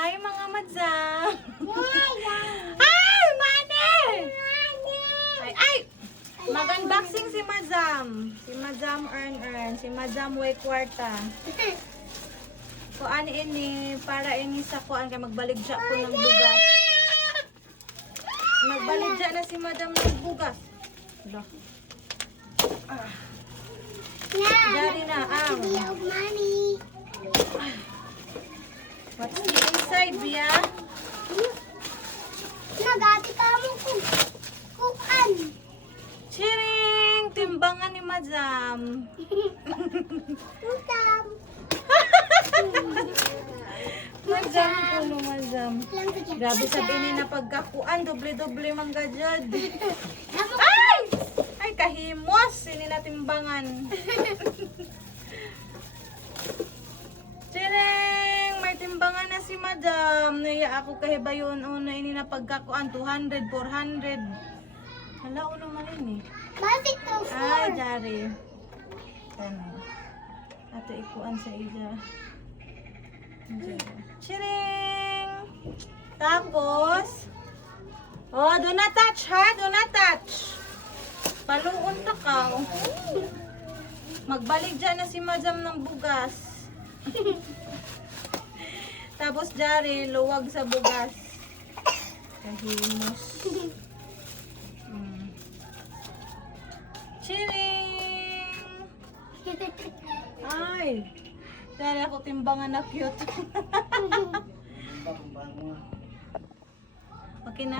Hi mga madam! Ay! Mane! Ay! Mag-unboxing si madam. Si madam Earn. Si madam Way Kwarta. Kuan ini para ini sa kuan kay magbaligya ko ng bugas. Magbaligya na si madam ng bugas. Hala. Dari na ang. What's the inside, Bia? Nagati ka mo kuan. Chiring! Timbangan ni madam. Utam. Madam ko no, madam. Grabe sabihin ni na pagkakuan, doble-doble man gajad. Ay! Ay, kahimos! Sini na timbangan. Chiring! May timbangan na si madam. Naya ako kahibayon. Una ini na pagkakuan, 200, 400. Hala, uno man ini. Bakit to Ay, jari. Ano? Ato ikuan sa ija. Chiring! Tapos, oh, do not touch ha? Do not touch. Paluon ta ka. Magbalik dyan na si madam ng bugas. Tapos jari, luwag sa bugas. Kahimos. Chiring! Ay! Dahil ako timbangan na cute. Okay na?